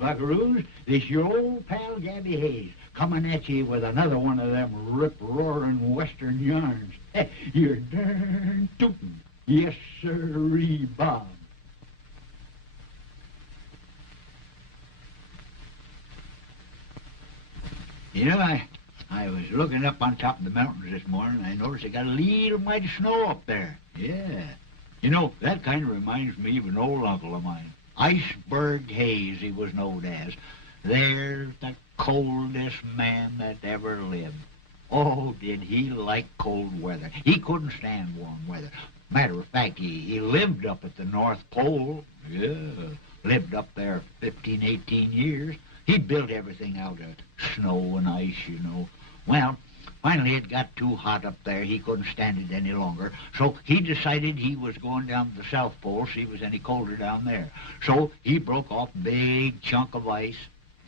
buckaroos. This your old pal Gabby Hayes, coming at you with another one of them rip-roaring western yarns. You're darn tootin'. Yes, sirree, Bob. You know, I was looking up on top of the mountains this morning, and I noticed they got a little mite of snow up there. Yeah. You know, that kind of reminds me of an old uncle of mine. Iceberg Hayes, he was known as. There's the coldest man that ever lived. Oh, did he like cold weather. He couldn't stand warm weather. Matter of fact, he lived up at the North Pole. Yeah, lived up there 15, 18 years. He built everything out of snow and ice, you know. Well, finally it got too hot up there. He couldn't stand it any longer. So he decided he was going down to the South Pole, see if it was any colder down there. So he broke off a big chunk of ice,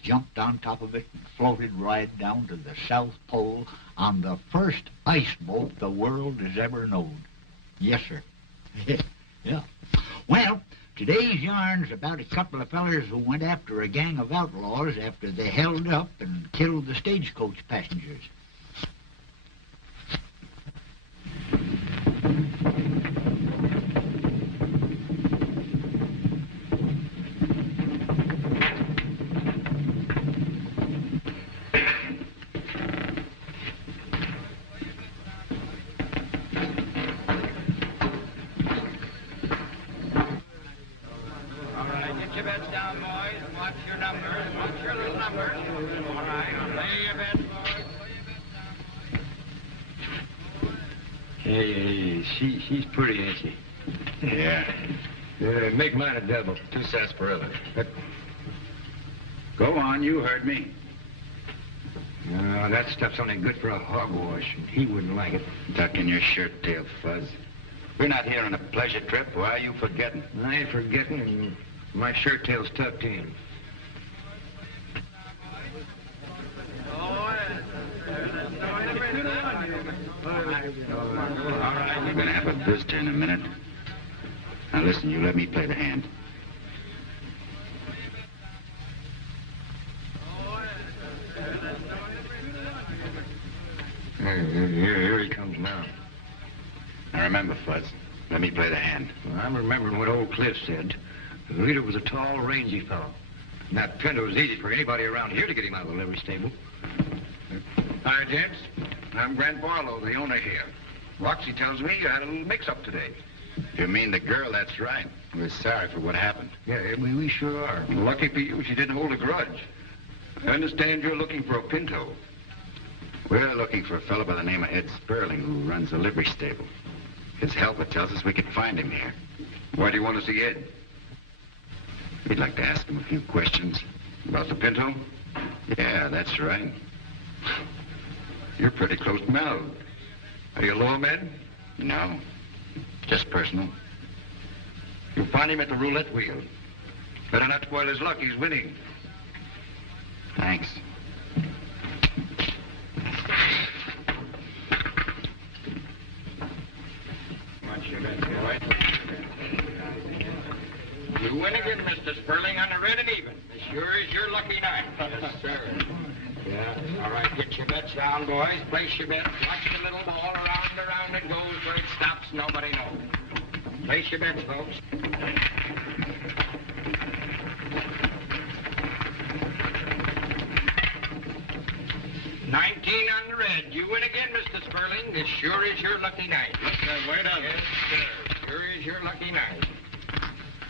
jumped on top of it, and floated right down to the South Pole on the first ice boat the world has ever known. Yes, sir. Yeah. Well, today's yarn's about a couple of fellers who went after a gang of outlaws after they held up and killed the stagecoach passengers. She's pretty, ain't she? Yeah. Make mine a double. 2 sarsaparilla. Go on, you heard me. No, that stuff's only good for a hogwash, and he wouldn't like it. Tuck in your shirt tail, Fuzz. We're not here on a pleasure trip. Why are you forgetting? I ain't forgetting, and my shirt tail's tucked in. All right, we're going to have a visitor in a minute. Now listen, you let me play the hand. Here he comes now. Now remember, Fuzz, let me play the hand. Well, I'm remembering what old Cliff said. The leader was a tall, rangy fellow. And that Pinto was easy for anybody around here to get him out of the livery stable. Hi, gents. I'm Grant Barlow, the owner here. Roxy tells me you had a little mix-up today. You mean the girl? That's right. We're sorry for what happened. Yeah, we sure are. Lucky for you, she didn't hold a grudge. I understand you're looking for a Pinto. We're looking for a fellow by the name of Ed Sperling who runs a livery stable. His helper tells us we could find him here. Why do you want to see Ed? We'd like to ask him a few questions. About the Pinto? Yeah, that's right. You're pretty close-mouthed. Are you a lawman? No, just personal. You'll find him at the roulette wheel. Better not spoil his luck. He's winning. Thanks. You win again, Mr. Sperling, on the red and even. As sure as your lucky night. Yes, sir. Yeah, all right, get your bets down, boys. Place your bets. Watch the little ball around it goes. Where it stops, nobody knows. Place your bets, folks. 19 on the red. You win again, Mr. Sperling. This sure is your lucky night. Wait up. Yes, sir. Sure is your lucky night.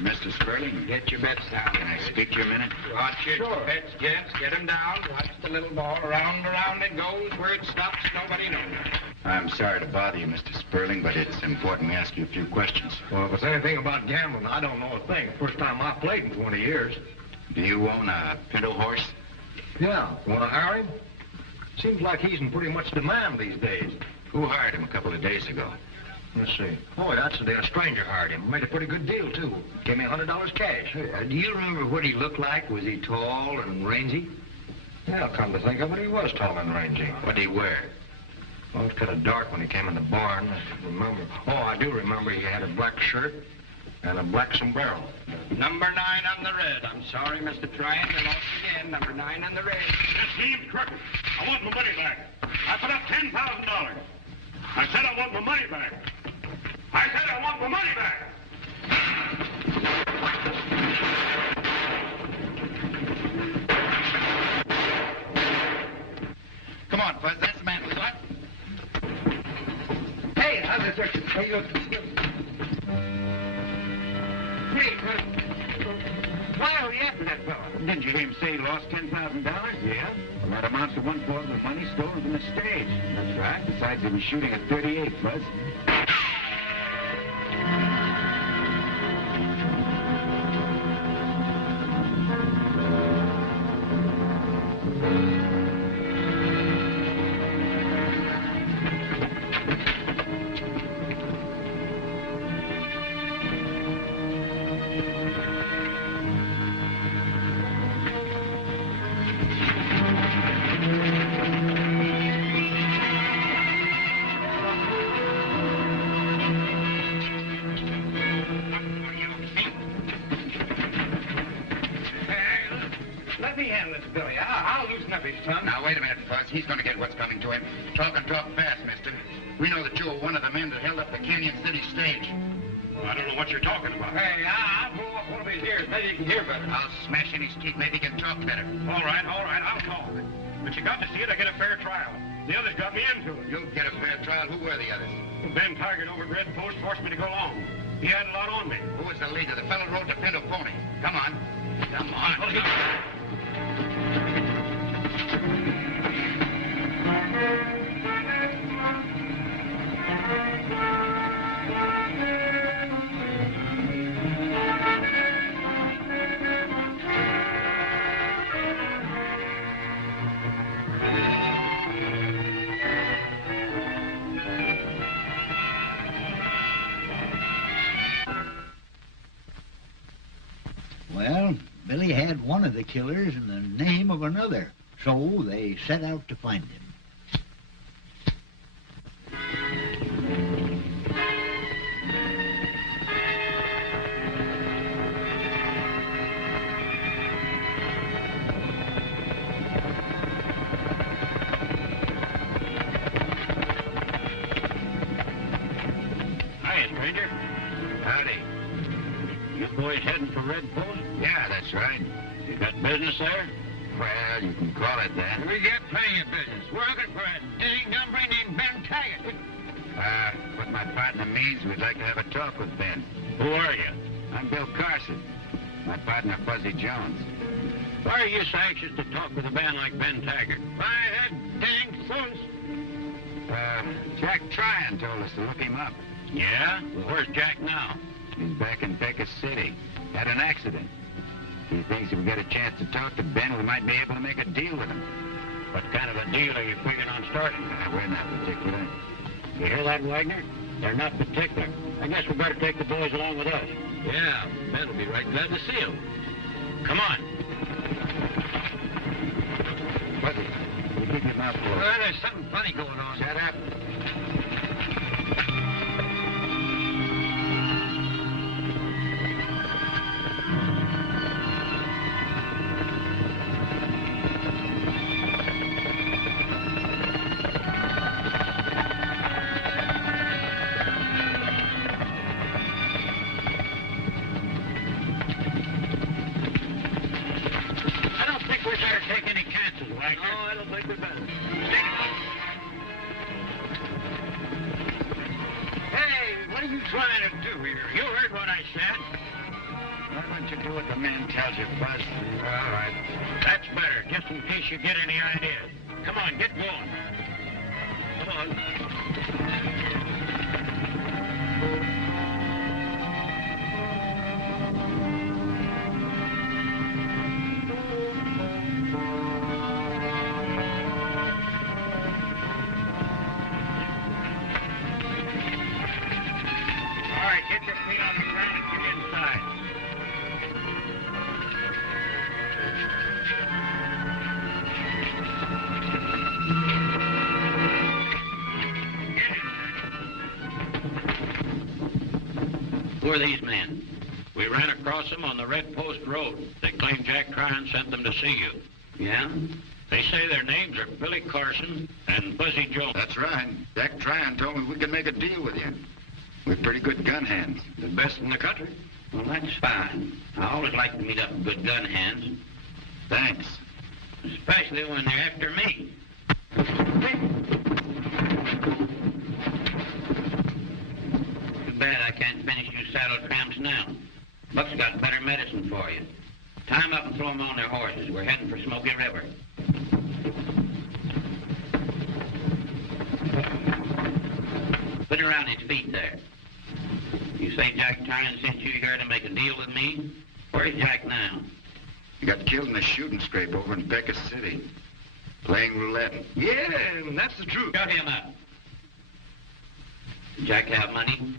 Mr. Sperling, Get your bets down. can I speak to you a minute? Watch your bets, gents. Get them down. Watch the little ball around it goes. Where it stops, nobody knows. I'm sorry to bother you, Mr. Sperling, but it's important we ask you a few questions. Well, if it's anything about gambling, I don't know a thing. First time I played in 20 years. Do you own a Pinto horse? Yeah. Want to hire him? Seems like he's in pretty much demand these days. Who hired him a couple of days ago? Let's see. Oh, that's the day a stranger hired him. Made a pretty good deal, too. Gave me $100 cash. Do you remember what he looked like? Was he tall and rangy? Yeah, come to think of it, he was tall and rangy. What did he wear? Well, it was kind of dark when he came in the barn. I remember. Oh, I do remember he had a black shirt, And a black sombrero. Number 9 on the red. I'm sorry, Mr. Tryon. You lost again. Number 9 on the red. That seems crooked. I want my money back. I put up $10,000. I said I want my money back. I said I want my money back. Come on, Fuzz. That's the man we want. Hey, how's this search? Hey, look. Hey, why are we after that fellow? Didn't you hear him say he lost $10,000? Yeah? Well, that amounts to 1/4 of the money stolen from the stage. That's right. Besides, he was shooting a .38, Fuzz. Let me handle this, Billy. I'll loosen up his tongue. Now, wait a minute, Fuzz. He's going to get what's coming to him. Talk fast, mister. We know that you were one of the men that held up the Canyon City stage. Well, I don't know what you're talking about. Hey, I'll blow up one of his ears. Maybe he can hear better. I'll smash in his teeth. Maybe he can talk better. All right, I'll talk. But you got to see it, I get a fair trial. The others got me into it. You'll get a fair trial. Who were the others? Ben Taggart over at Red Post forced me to go along. He had a lot on me. Who was the leader? The fellow who rode the Pinto pony. Come on. Come on. Well, Billy had one of the killers in the name of another, so they set out to find him. Hi, stranger. Howdy. You boys heading for Red Post? Yeah, that's right. You got business there? Well, you can call it that. We got plenty of business. We're looking for a dang dumb named Ben Taggart. What my partner means, we'd like to have a talk with Ben. Who are you? I'm Bill Carson. My partner, Fuzzy Jones. Why are you so anxious to talk with a man like Ben Taggart? Why, that dang fools. Jack Tryon told us to look him up. Yeah? Well, where's Jack now? He's back in Pecos City. Had an accident. He thinks if we get a chance to talk to Ben, we might be able to make a deal with him. What kind of a deal are you figuring on starting? We're not particular. You hear that, Wagner? They're not particular. I guess we better take the boys along with us. Yeah, Ben will be right glad to see them. Come on. Fuzzy, you keep your mouth closed. Well, there's something funny going on. Shut up. I don't think we better take any chances, Wagner. No, I don't think we better. Hey, what are you trying to do here? You heard what I said. Why don't you do what the man tells you, Fuzz? All right. That's better, just in case you get any ideas. Come on, get going. Come on. All right, get your feet on the ground and get inside. Get in. Who are these men? ran across them on the Red Post Road. They claim Jack Tryon sent them to see you. Yeah? They say their names are Billy Carson and Fuzzy Jones. That's right. Jack Tryon told me we could make a deal with you. We're pretty good gun hands. The best in the country. Well, that's fine. I always like to meet up with good gun hands. Thanks. Especially when they're after me. Too bad I can't finish you saddle tramps now. Buck's got better medicine for you. Tie 'em up and throw 'em on their horses. We're heading for Smoky River. Put it around his feet there. You say Jack Tryon sent you here to make a deal with me? Where's Jack now? He got killed in a shooting scrape over in Becca City. Playing roulette. Yeah, that's the truth. Shut him up. Did Jack have money?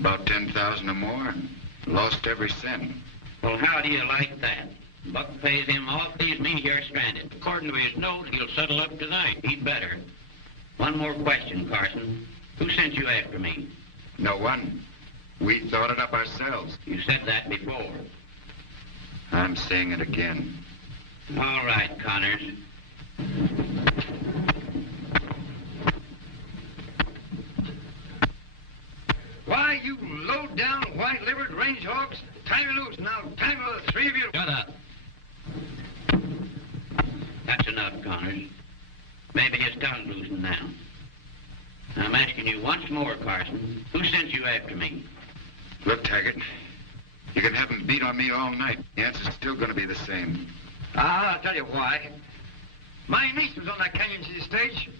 About 10,000 or more. Lost every cent. Well, how do you like that? Buck pays him off, leaves me here stranded. According to his note, he'll settle up tonight. He'd better. One more question, Carson. Who sent you after me? No one. We thought it up ourselves. You said that before. I'm saying it again. All right, Connors. Why, you low-down, white-livered range hogs, tie me loose. Now, tie me the three of you. Shut up. That's enough, Connors. Maybe his tongue's loosened now. I'm asking you once more, Carson. Who sent you after me? Look, Taggart, you can have him beat on me all night. The answer's still going to be the same. I'll tell you why. My niece was on that Canyon City stage,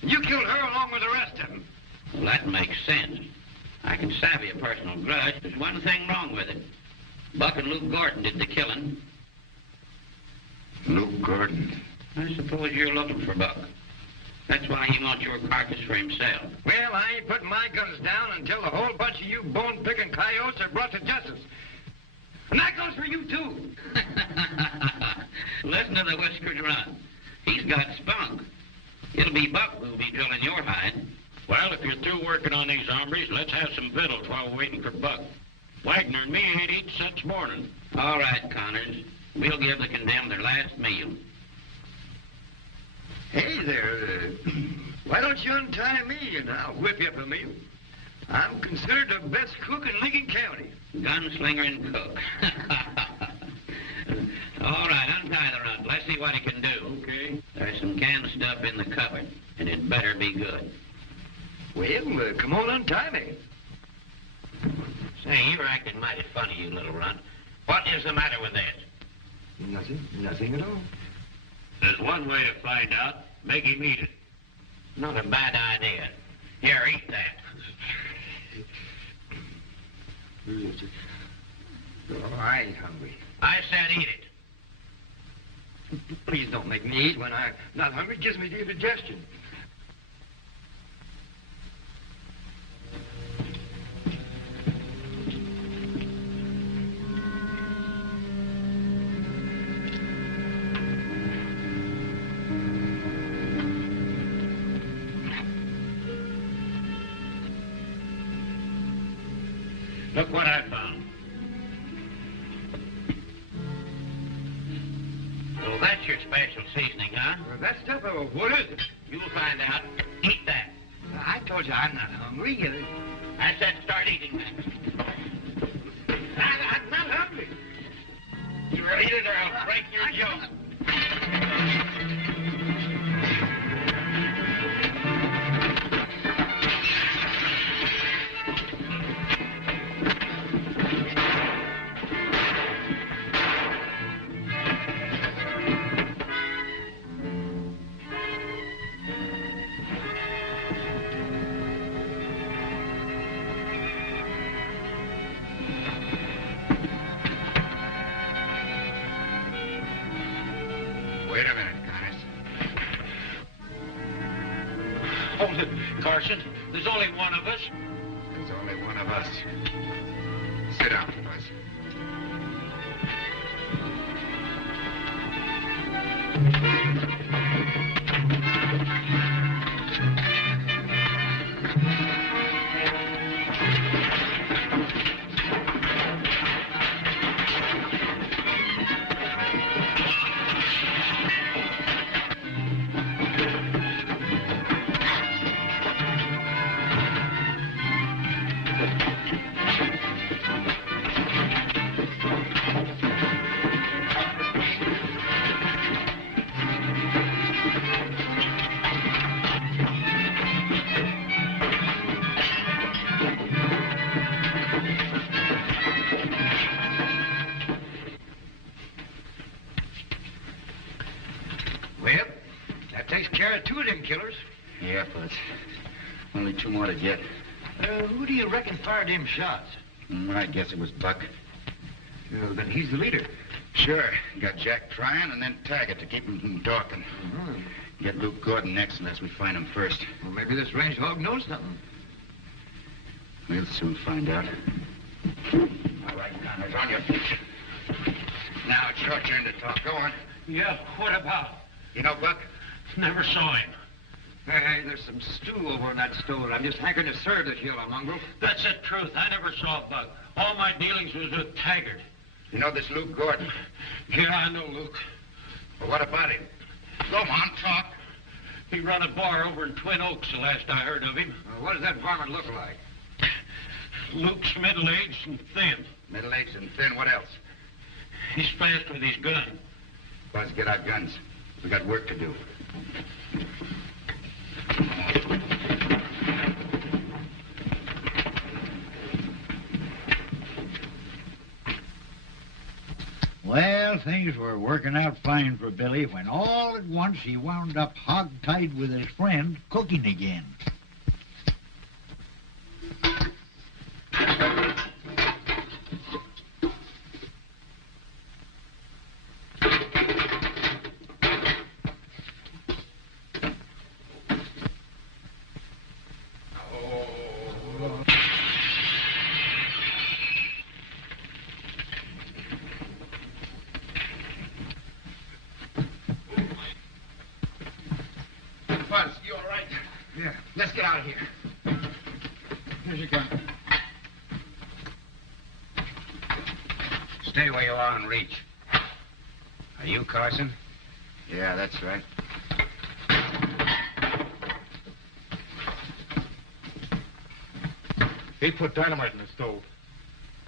and you killed her along with the rest of them. Well, that makes sense. I can savvy a personal grudge. There's one thing wrong with it. Buck and Luke Gordon did the killing. Luke Gordon. I suppose you're looking for Buck. That's why he wants your carcass for himself. Well, I ain't putting my guns down until the whole bunch of you bone-picking coyotes are brought to justice. And that goes for you, too. Listen to the whiskers run. He's got spunk. It'll be Buck who'll be drilling your hide. Well, if you're through working on these hombres, let's have some victuals while we're waiting for Buck. Wagner and me ain't eaten since morning. All right, Connors. We'll give the condemned their last meal. Hey there, why don't you untie me and I'll whip you up a meal? I'm considered the best cook in Lincoln County. Gunslinger and cook. All right, untie the runt. Let's see what he can do. Okay. There's some canned stuff in the cupboard, and it better be good. Well, come on, untie me. Say, you're acting mighty funny, you little runt. What is the matter with this? Nothing at all. There's one way to find out. Make him eat it. Not a bad idea. Here, eat that. Oh, I ain't hungry. I said eat it. Please don't make me eat when I'm not hungry. It gives me the indigestion. Look what I found. So that's your special seasoning, huh? Well, that stuff, what is it? You'll find out. Eat that. I told you I'm not hungry. I said start eating that. I'm not hungry. You eat it or I'll break your jaw. Wait a minute, Connors. Hold it, Carson. There's only one of us. There's only one of us. Sit down, Buzz. Well, that takes care of two of them killers. Yeah, but only two more to get. Who do you reckon fired them shots? I guess it was Buck. Well, then he's the leader. Sure. Got Jack trying and then Taggart to keep him from talking. Get Luke Gordon next unless we find him first. Well, maybe this range hog knows something. We'll soon find out. All right, Connors, on your feet. Now it's your turn to talk. Go on. Yeah, what about? You know Buck? Never saw him. Hey, there's some stew over on that stove. I'm just hankering to serve this yellow mongrel. That's the truth. I never saw Buck. All my dealings was with Taggart. You know this Luke Gordon? Yeah, I know Luke. Well, what about him? Go on, talk. He run a bar over in Twin Oaks the last I heard of him. What does that varmint look like? Luke's middle-aged and thin. Middle-aged and thin. What else? He's fast with his gun. Buzz, get our guns. We got work to do. Well, things were working out fine for Billy when all at once he wound up hog-tied with his friend cooking again. Buzz, you all right? Yeah. Let's get out of here. Here's your gun. Stay where you are and reach. Are you Carson? Yeah, that's right. He put dynamite in the stove.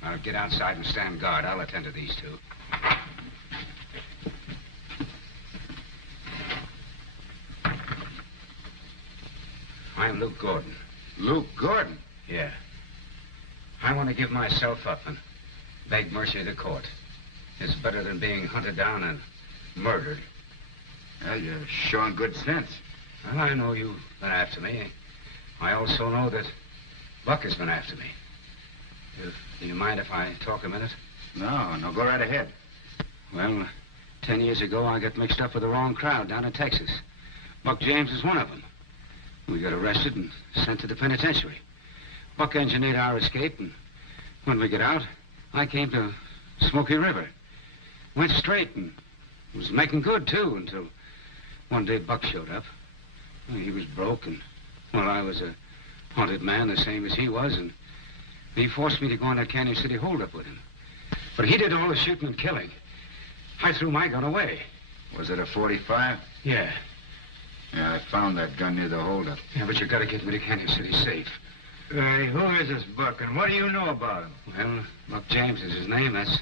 Now get outside and stand guard. I'll attend to these two. I'm Luke Gordon. Luke Gordon? Yeah. I want to give myself up and beg mercy of the court. It's better than being hunted down and murdered. Well, you're showing good sense. Well, I know you've been after me. I also know that Buck has been after me. Do you mind if I talk a minute? No, go right ahead. Well, 10 years ago, I got mixed up with the wrong crowd down in Texas. Buck James is one of them. We got arrested and sent to the penitentiary. Buck engineered our escape, and when we got out, I came to Smoky River. Went straight and was making good, too, until one day Buck showed up. Well, he was broke, and, well, I was a haunted man the same as he was, and he forced me to go on that Canyon City holdup with him. But he did all the shooting and killing. I threw my gun away. Was it a 45? Yeah. Yeah, I found that gun near the holdup. Yeah, but you gotta get me to Canyon City safe. Hey, who is this Buck, and what do you know about him? Well, Buck James is his name. That's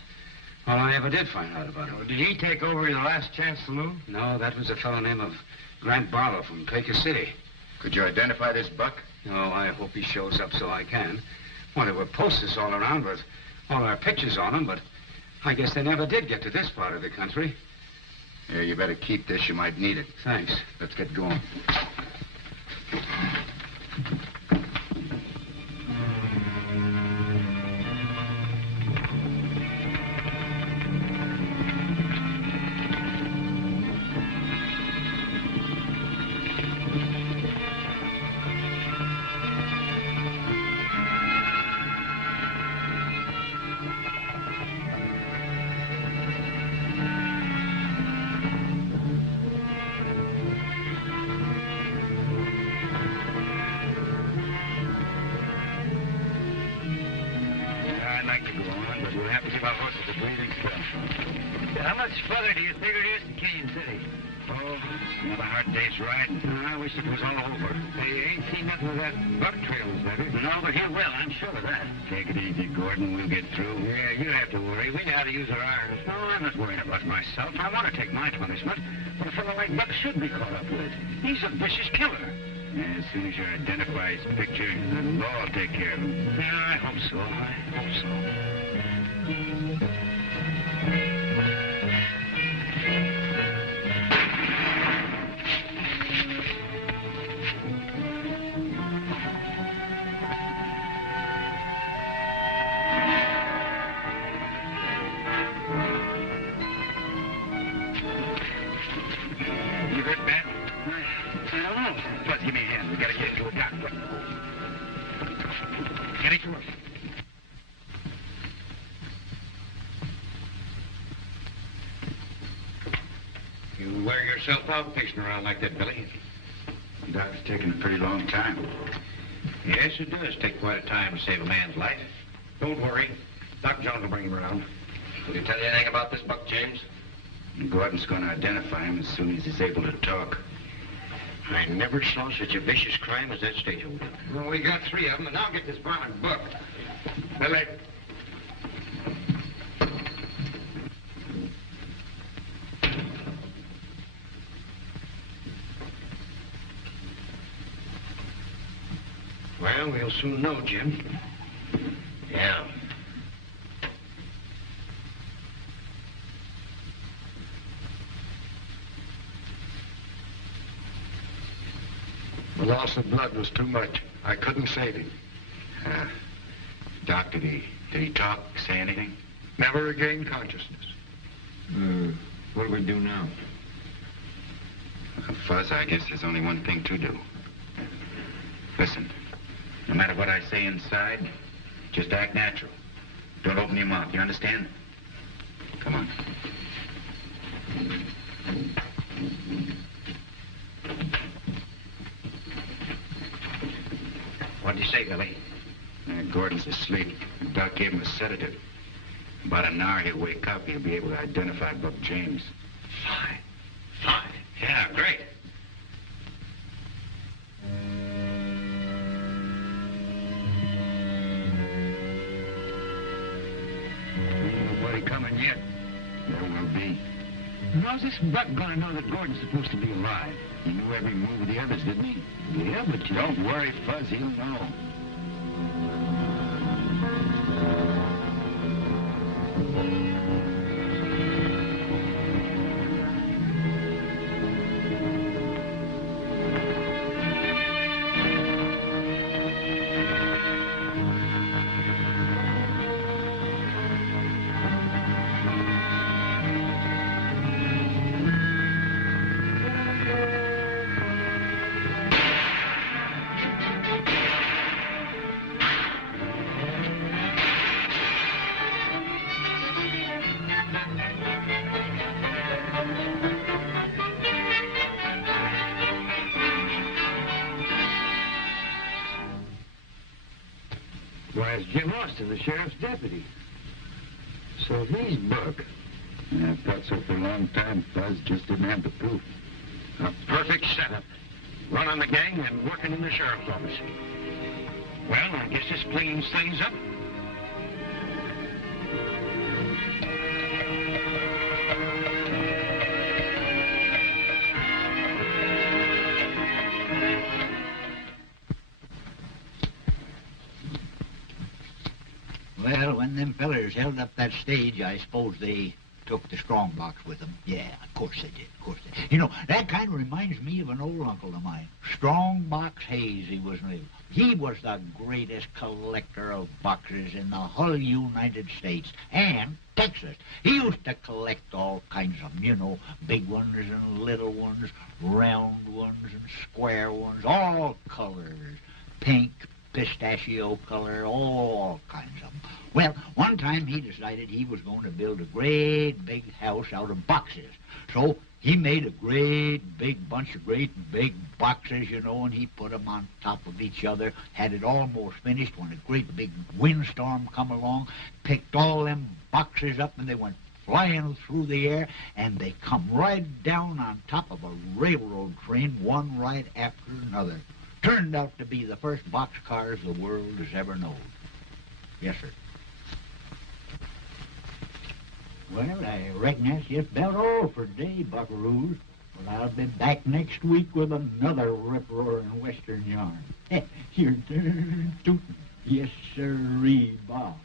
all I ever did find out about him. Did he take over your last chance saloon? No, that was a fellow named of Grant Barlow from Quaker City. Could you identify this Buck? No, I hope he shows up so I can. Well, there were posters all around with all our pictures on them, but I guess they never did get to this part of the country. Yeah, you better keep this. You might need it. Thanks. Let's get going. I'd like to go on, but we'll have to give our horses a breathing spell. How much further do you figure it is to Canyon City? Oh, another hard day's ride. I wish it was all over. They ain't seen nothing of that buck trail, Zebby. No, but he will, I'm sure of that. Take it easy, Gordon. We'll get through. Yeah, you don't have to worry. We know how to use our irons. No, I'm not worrying about myself. I want to take my punishment. But a fellow like Buck should be caught up with. He's a vicious killer. Yeah, as soon as you identify his picture, the law will take care of him. Yeah, I hope so. I hope so. You hurt bad? I don't know. Buzz, give me a hand. We gotta get into a doctor. Get it to us. You wear yourself out pacing around like that, Billy. The doctor's taking a pretty long time. Yes, it does take quite a time to save a man's life. Don't worry. Doc Jones will bring him around. Did he tell you anything about this Buck James? Gordon's going to identify him as soon as he's able to talk. I never saw such a vicious crime as that stageholder. Well, we got 3 of them, and now get this varmint Buck. Billy. Well, we'll soon know, Jim. Yeah. The loss of blood was too much. I couldn't save him. Doc, did he talk, say anything? Never regained consciousness. What do we do now? Fuzz, I guess there's only one thing to do. Listen, no matter what I say inside, just act natural. Don't open your mouth, you understand? Come on. What'd you say, Billy? Gordon's asleep. Doc gave him a sedative. About an hour he'll wake up. He'll be able to identify Buck James. Fine. Yeah, great. Ain't nobody coming yet. There will be. How's this Buck gonna know that Gordon's supposed to be alive? He knew every move of the others, didn't he? Yeah, but you Don't worry, Fuzz. He'll know. Why, it's Jim Austin, the sheriff's deputy. So he's Buck. Yeah, I've thought so for a long time. Fuzz just didn't have the proof. A perfect setup. Running the gang and working in the sheriff's office. Well, I guess this cleans things up. Well, when them fellers held up that stage, I suppose they took the strong box with them. Yeah, of course they did, of course they did. You know, that kind of reminds me of an old uncle of mine. Strong Box Hayes, he was named. He was the greatest collector of boxes in the whole United States and Texas. He used to collect all kinds of them, you know, big ones and little ones, round ones and square ones, all colors, pink, pistachio color, all kinds of them. Well, one time he decided he was going to build a great big house out of boxes. So he made a great big bunch of great big boxes, you know, and he put them on top of each other, had it almost finished when a great big windstorm come along, picked all them boxes up, and they went flying through the air, and they come right down on top of a railroad train, one right after another. Turned out to be the first boxcars the world has ever known. Yes, sir. Well, I reckon that's just about all for today, buckaroos. But I'll be back next week with another rip-roaring Western yarn. Your turn tootin'. Yes, sirree, Bob.